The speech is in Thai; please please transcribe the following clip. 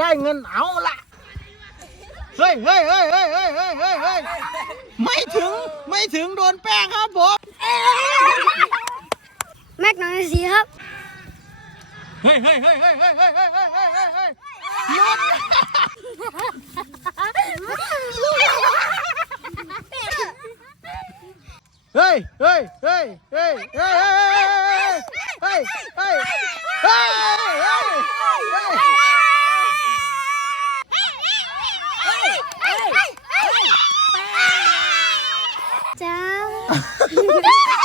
ได้เงินเอาละเฮ้ยเฮ้ยเฮ้ยเฮ้ยเฮ้ยเฮ้ยเฮ้ยเฮ้ยไม่ถึงไม่ถึงโดนแป้งครับผมแม็กหนังสีครับ เฮ้ยเฮ้ยเฮ้ยเฮ้ยเฮ้ยเฮ้ยเฮ้ยเฮ้ยเฮ้ยเฮ้ยเฮ้ยหยุดเฮ้ยเฮ้ยเฮ้ยเฮ้ยเฮ้ยเฮ้ยเฮ้ยเฮ้ย down.